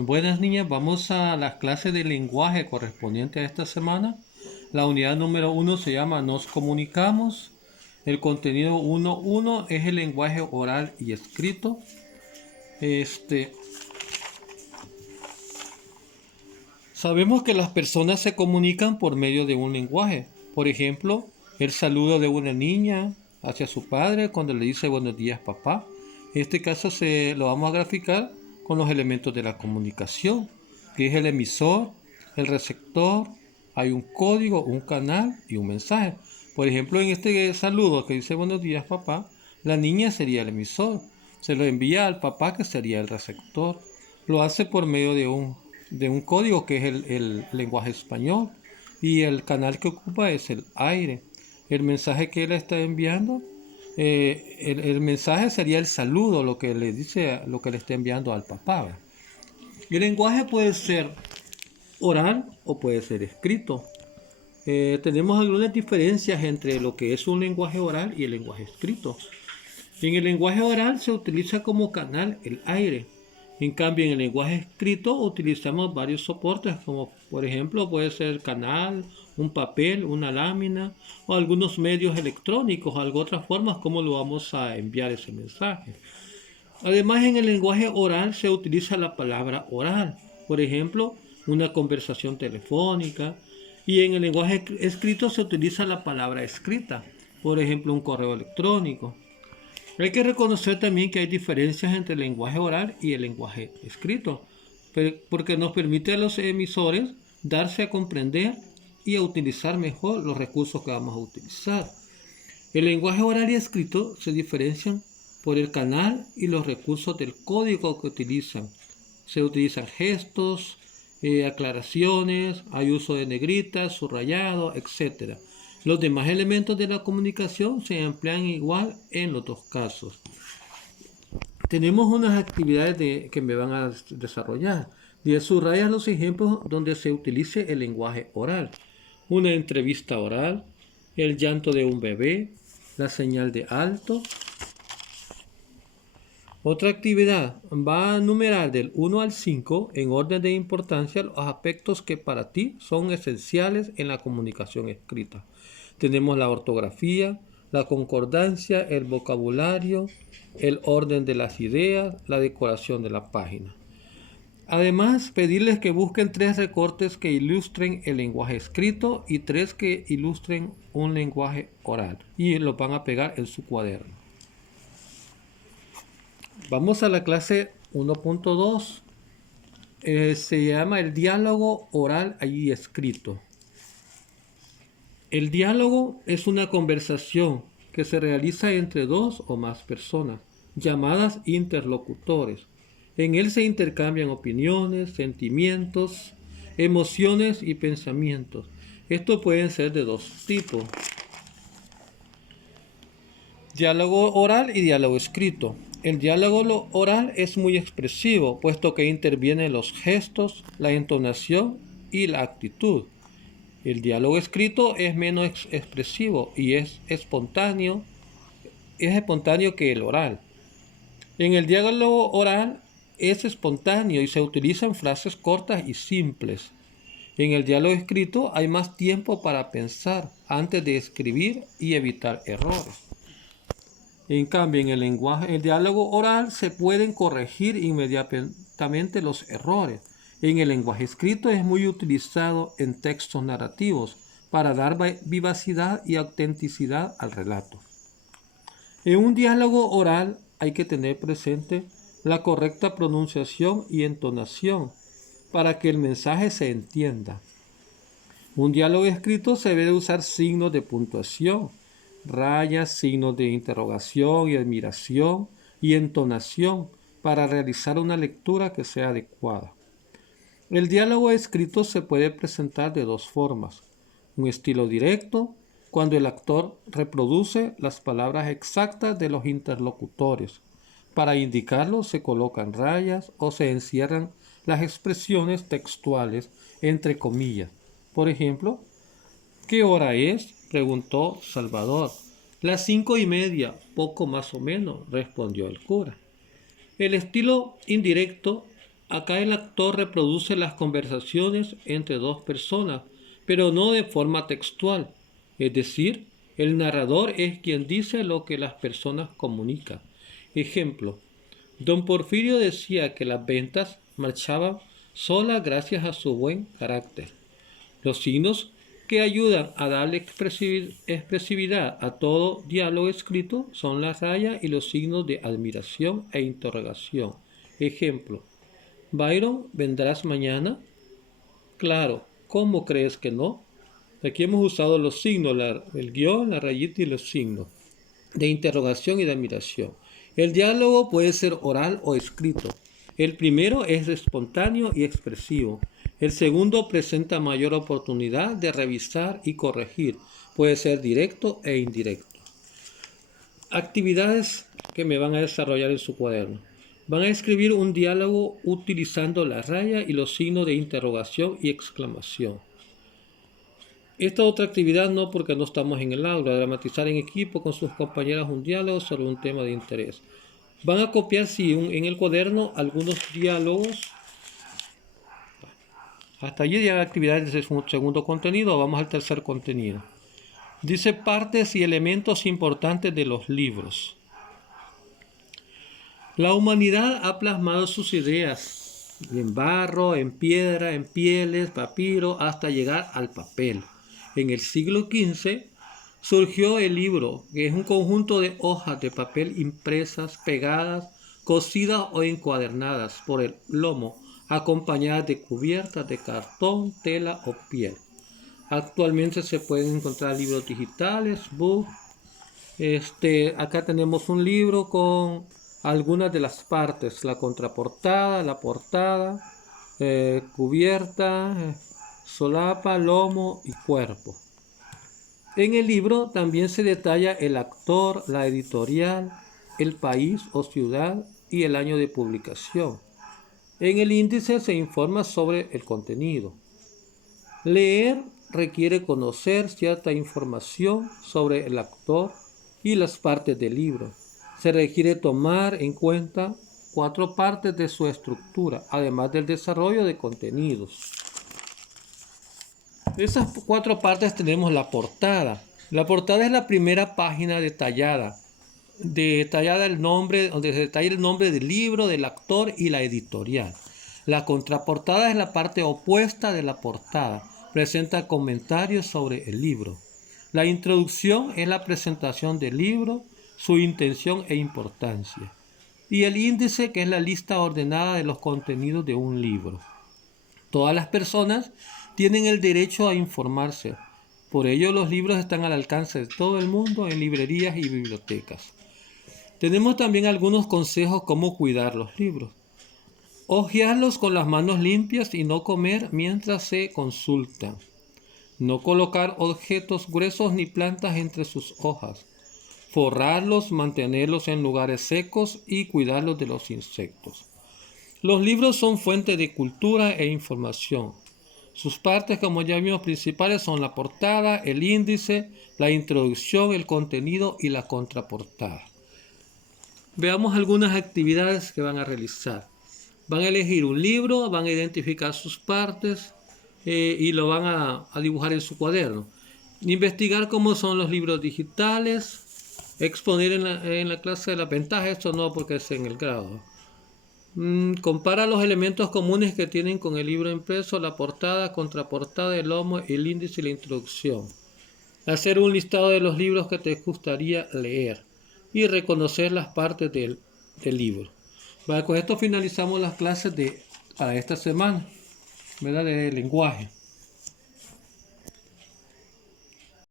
Buenas niñas, vamos a las clases de lenguaje correspondiente a esta semana. La unidad número 1 se llama Nos comunicamos. El contenido 1.1 es el lenguaje oral y escrito. Sabemos que las personas se comunican por medio de un lenguaje. Por ejemplo, el saludo de una niña hacia su padre cuando le dice buenos días papá. En este caso lo vamos a graficar con los elementos de la comunicación, que es el emisor, el receptor, hay un código, un canal y un mensaje. Por ejemplo, en este saludo que dice buenos días papá, la niña sería el emisor, se lo envía al papá que sería el receptor. Lo hace por medio de un código que es el lenguaje español y el canal que ocupa es el aire. El mensaje que él está enviando, el mensaje sería el saludo, lo que le dice, lo que le está enviando al papá, ¿verdad? El lenguaje puede ser oral o puede ser escrito. Tenemos algunas diferencias entre lo que es un lenguaje oral y el lenguaje escrito. En el lenguaje oral se utiliza como canal el aire. En cambio, en el lenguaje escrito utilizamos varios soportes, como por ejemplo puede ser el canal, un papel, una lámina o algunos medios electrónicos, otras formas como lo vamos a enviar ese mensaje. Además, en el lenguaje oral se utiliza la palabra oral, por ejemplo, una conversación telefónica, y en el lenguaje escrito se utiliza la palabra escrita, por ejemplo, un correo electrónico. Hay que reconocer también que hay diferencias entre el lenguaje oral y el lenguaje escrito, porque nos permite a los emisores darse a comprender y a utilizar mejor los recursos que vamos a utilizar. El lenguaje oral y escrito se diferencian por el canal y los recursos del código que utilizan. Se utilizan gestos, aclaraciones, hay uso de negritas, subrayado, etc. Los demás elementos de la comunicación se emplean igual en los dos casos. Tenemos unas actividades que me van a desarrollar. Subraya los ejemplos donde se utilice el lenguaje oral. Una entrevista oral, el llanto de un bebé, la señal de alto. Otra actividad va a numerar del 1 al 5 en orden de importancia los aspectos que para ti son esenciales en la comunicación escrita. Tenemos la ortografía, la concordancia, el vocabulario, el orden de las ideas, la decoración de la página. Además, pedirles que busquen 3 recortes que ilustren el lenguaje escrito y 3 que ilustren un lenguaje oral. Y lo van a pegar en su cuaderno. Vamos a la clase 1.2. Se llama el diálogo oral y escrito. El diálogo es una conversación que se realiza entre dos o más personas, llamadas interlocutores. En él se intercambian opiniones, sentimientos, emociones y pensamientos. Estos pueden ser de dos tipos: diálogo oral y diálogo escrito. El diálogo oral es muy expresivo, puesto que intervienen los gestos, la entonación y la actitud. El diálogo escrito es menos expresivo y es espontáneo que el oral. En el diálogo oral es espontáneo y se utilizan frases cortas y simples. En el diálogo escrito hay más tiempo para pensar antes de escribir y evitar errores. En cambio, en el diálogo oral se pueden corregir inmediatamente los errores. En el lenguaje escrito es muy utilizado en textos narrativos para dar vivacidad y autenticidad al relato. En un diálogo oral hay que tener presente la correcta pronunciación y entonación para que el mensaje se entienda. Un diálogo escrito se debe usar signos de puntuación, rayas, signos de interrogación y admiración y entonación para realizar una lectura que sea adecuada. El diálogo escrito se puede presentar de dos formas: un estilo directo, cuando el actor reproduce las palabras exactas de los interlocutores. Para indicarlo se colocan rayas o se encierran las expresiones textuales entre comillas. Por ejemplo, ¿qué hora es?, preguntó Salvador. Las 5:30, poco más o menos, respondió el cura. El estilo indirecto Acá el actor reproduce las conversaciones entre dos personas, pero no de forma textual. Es decir, el narrador es quien dice lo que las personas comunican. Ejemplo, don Porfirio decía que las ventas marchaban solas gracias a su buen carácter. Los signos que ayudan a darle expresividad a todo diálogo escrito son la raya y los signos de admiración e interrogación. Ejemplo, Byron, ¿vendrás mañana? Claro, ¿cómo crees que no? Aquí hemos usado los signos, el guión, la rayita y los signos de interrogación y de admiración. El diálogo puede ser oral o escrito. El primero es espontáneo y expresivo. El segundo presenta mayor oportunidad de revisar y corregir. Puede ser directo e indirecto. Actividades que me van a desarrollar en su cuaderno. Van a escribir un diálogo utilizando la raya y los signos de interrogación y exclamación. Esta otra actividad no, porque no estamos en el aula. Dramatizar en equipo con sus compañeras un diálogo sobre un tema de interés. Van a copiar en el cuaderno algunos diálogos. Hasta allí ya la actividad del segundo contenido. Vamos al tercer contenido. Dice partes y elementos importantes de los libros. La humanidad ha plasmado sus ideas en barro, en piedra, en pieles, papiro, hasta llegar al papel. En el siglo XV surgió el libro, que es un conjunto de hojas de papel impresas, pegadas, cosidas o encuadernadas por el lomo, acompañadas de cubiertas de cartón, tela o piel. Actualmente se pueden encontrar libros digitales, books. Acá tenemos un libro con algunas de las partes, la contraportada, la portada, cubierta, solapa, lomo y cuerpo. En el libro también se detalla el actor, la editorial, el país o ciudad y el año de publicación. En el índice se informa sobre el contenido. Leer requiere conocer cierta información sobre el actor y las partes del libro. Se requiere tomar en cuenta 4 partes de su estructura, además del desarrollo de contenidos. De esas 4 partes tenemos la portada. La portada es la primera página detallada el nombre, donde se detalla el nombre del libro, del actor y la editorial. La contraportada es la parte opuesta de la portada. Presenta comentarios sobre el libro. La introducción es la presentación del libro, su intención e importancia. Y el índice, que es la lista ordenada de los contenidos de un libro. Todas las personas tienen el derecho a informarse. Por ello, los libros están al alcance de todo el mundo en librerías y bibliotecas. Tenemos también algunos consejos cómo cuidar los libros. Hojearlos con las manos limpias y no comer mientras se consultan. No colocar objetos gruesos ni plantas entre sus hojas. Forrarlos, mantenerlos en lugares secos y cuidarlos de los insectos. Los libros son fuente de cultura e información. Sus partes, como ya vimos, principales son la portada, el índice, la introducción, el contenido y la contraportada. Veamos algunas actividades que van a realizar. Van a elegir un libro, van a identificar sus partes y lo van a dibujar en su cuaderno. Investigar cómo son los libros digitales. Exponer en la clase de las ventajas, esto no porque es en el grado. Compara los elementos comunes que tienen con el libro impreso, la portada, contraportada, el lomo, el índice y la introducción. Hacer un listado de los libros que te gustaría leer y reconocer las partes del libro. Con esto finalizamos las clases para esta semana, ¿verdad? De lenguaje.